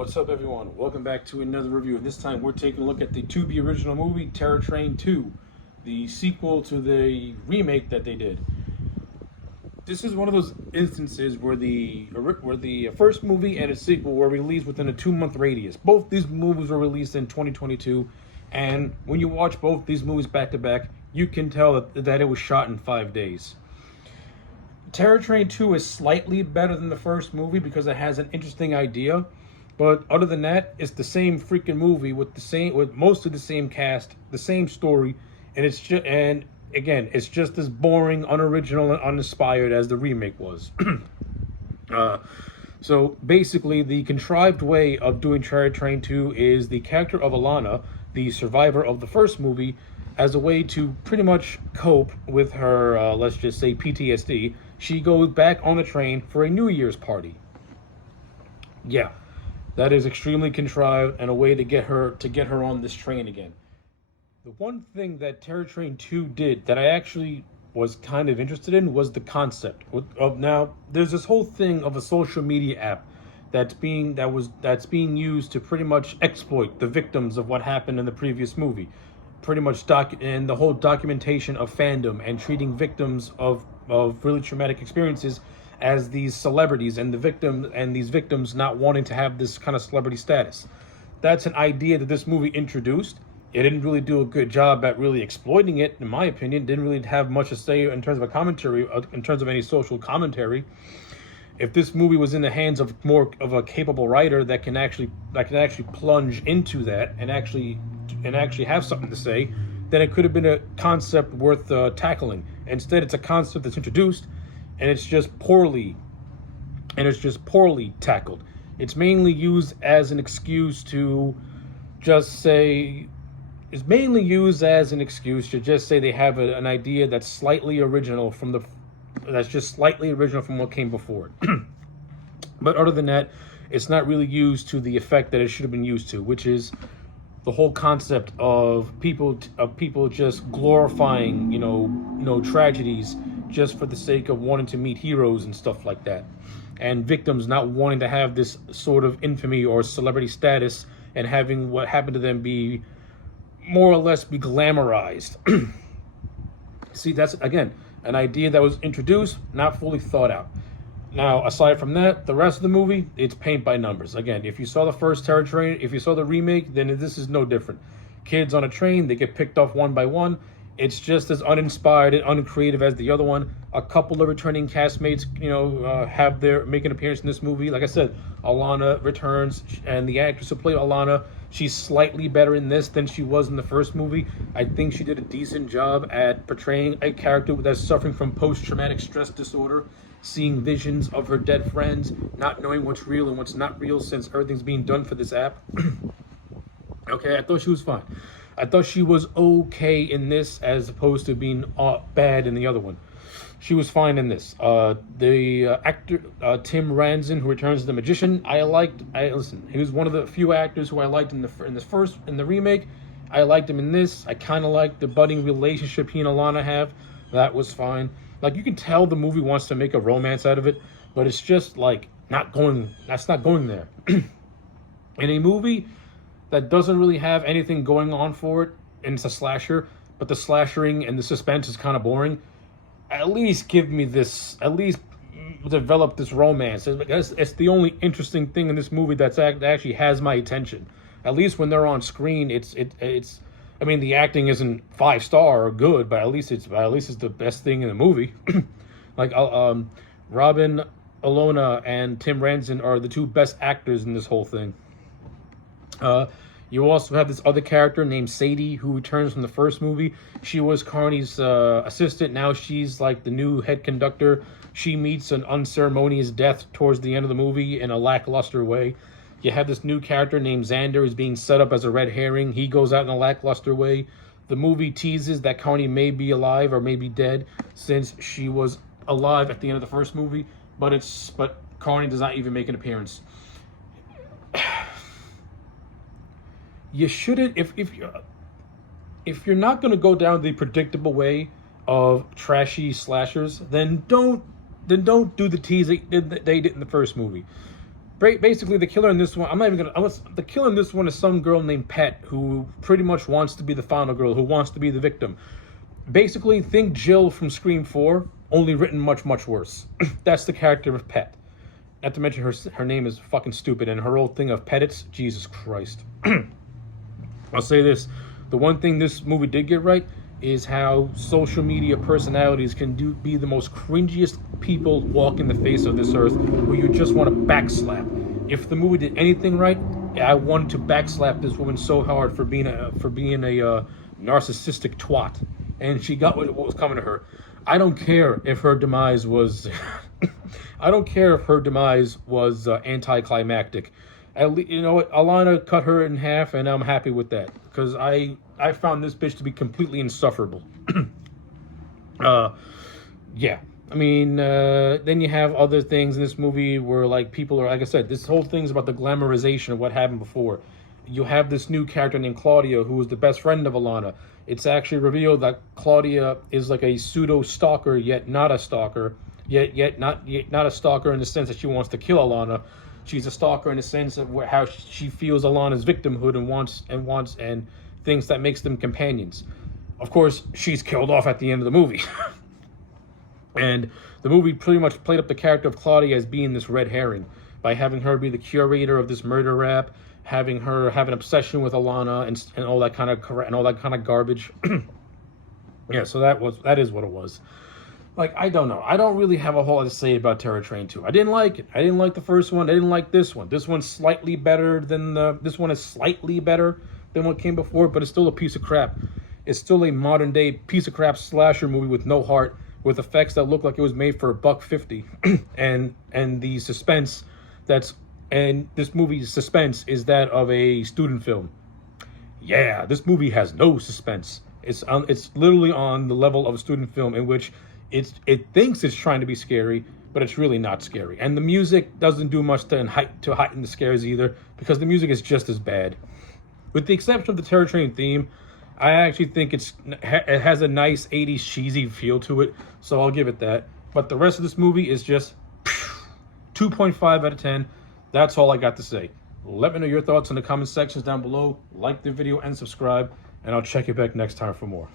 What's up, everyone? Welcome back to another review. This time we're taking a look at the to-be original movie, Terror Train 2, the sequel to the remake that they did. This is one of those instances where the first movie and its sequel were released within a 2-month radius. Both these movies were released in 2022, and when you watch both these movies back to back, you can tell that it was shot in 5 days. Terror Train 2 is slightly better than the first movie because it has an interesting idea. But other than that, it's the same freaking movie with most of the same cast, the same story, and it's just as boring, unoriginal, and uninspired as the remake was. So basically, the contrived way of doing Terror Train 2 is the character of Alana, the survivor of the first movie, as a way to pretty much cope with her, let's just say, PTSD. She goes back on the train for a New Year's party. Yeah. That is extremely contrived and a way to get her on this train again. The one thing that Terror Train 2 did that I actually was kind of interested in was the concept of now there's this whole thing of a social media app that's being used to pretty much exploit the victims of what happened in the previous movie. Pretty much and the whole documentation of fandom and treating victims of really traumatic experiences as these celebrities and these victims not wanting to have this kind of celebrity status. That's an idea that this movie introduced. It didn't really do a good job at really exploiting it, in my opinion. Didn't really have much to say in terms of a commentary, in terms of any social commentary. If this movie was in the hands of more of a capable writer that can actually plunge into that and actually have something to say, then it could have been a concept worth tackling. Instead, it's a concept that's introduced, and it's just poorly tackled. It's mainly used as an excuse to just say they have an idea that's slightly original from what came before it. But other than that, it's not really used to the effect that it should have been used to, which is the whole concept of people just glorifying, tragedies just for the sake of wanting to meet heroes and stuff like that, and victims not wanting to have this sort of infamy or celebrity status and having what happened to them be more or less be glamorized. See, that's again an idea that was introduced, not fully thought out. Now, aside from that, the rest of the movie, it's paint by numbers. Again, if you saw the first Terror Train, if you saw the remake, then this is no different. Kids on a train, they get picked off one by one. It's just as uninspired and uncreative as the other one. A couple of returning castmates, make an appearance in this movie. Like I said, Alana returns, and the actress who played Alana, she's slightly better in this than she was in the first movie. I think she did a decent job at portraying a character that's suffering from post-traumatic stress disorder, seeing visions of her dead friends, not knowing what's real and what's not real since everything's being done for this app. Okay, I thought she was fine. I thought she was okay in this as opposed to being bad in the other one. She was fine in this. The actor Tim Ranson, who returns as the magician, he was one of the few actors who I liked in the remake. I liked him in this. I kind of liked the budding relationship he and Alana have. That was fine. Like, you can tell the movie wants to make a romance out of it, but it's just like that's not going there. In a movie that doesn't really have anything going on for it, and it's a slasher, but the slashering and the suspense is kind of boring, at least give me this, at least develop this romance. It's the only interesting thing in this movie that actually has my attention. At least when they're on screen, it's I mean, the acting isn't 5-star or good, but at least it's the best thing in the movie. Like Robin, Alona, and Tim Ranson are the two best actors in this whole thing. You also have this other character named Sadie who returns from the first movie. She was Carney's assistant. Now she's like the new head conductor. She meets an unceremonious death towards the end of the movie in a lackluster way. You have this new character named Xander who's being set up as a red herring. He goes out in a lackluster way. The movie teases that Carney may be alive or may be dead, since she was alive at the end of the first movie, but Carney does not even make an appearance. You shouldn't, if you're not going to go down the predictable way of trashy slashers, then don't do the tease they did in the first movie. Basically, the killer in this one, I'm not even gonna. The killer in this one is some girl named Pet, who pretty much wants to be the final girl, who wants to be the victim. Basically, think Jill from Scream 4, only written much, much worse. That's the character of Pet. Not to mention her name is fucking stupid, and her old thing of Pettits, Jesus Christ. I'll say this: the one thing this movie did get right is how social media personalities can be the most cringiest people walking the face of this earth, where you just want to backslap. If the movie did anything right, I wanted to backslap this woman so hard for being a narcissistic twat, and she got what was coming to her. I don't care if her demise was, I don't care if her demise was anticlimactic. You know what? Alana cut her in half, and I'm happy with that, because I found this bitch to be completely insufferable. Yeah. I mean, then you have other things in this movie where, like, people are, like I said, this whole thing's about the glamorization of what happened before. You have this new character named Claudia, who is the best friend of Alana. It's actually revealed that Claudia is like a pseudo stalker, yet not a stalker, yet not a stalker in the sense that she wants to kill Alana. She's a stalker in the sense of how she feels Alana's victimhood and wants and thinks that makes them companions. Of course, she's killed off at the end of the movie. And the movie pretty much played up the character of Claudia as being this red herring by having her be the curator of this murder rap, having her have an obsession with Alana and all that kind of garbage. Yeah, so that is what it was. Like, I don't know. I don't really have a whole lot to say about Terror Train 2. I didn't like it. I didn't like the first one. I didn't like this one. This one's slightly better than this one is slightly better than what came before, but it's still a piece of crap. It's still a modern day piece of crap slasher movie with no heart, with effects that look like it was made for $1.50, and the suspense this movie's suspense is that of a student film. Yeah, this movie has no suspense. It's literally on the level of a student film in which it thinks it's trying to be scary, but it's really not scary. And the music doesn't do much to heighten the scares either, because the music is just as bad. With the exception of the Terror Train theme, I actually think it has a nice 80s cheesy feel to it, so I'll give it that. But the rest of this movie is just 2.5 out of 10. That's all I got to say. Let me know your thoughts in the comment sections down below. Like the video and subscribe, and I'll check you back next time for more.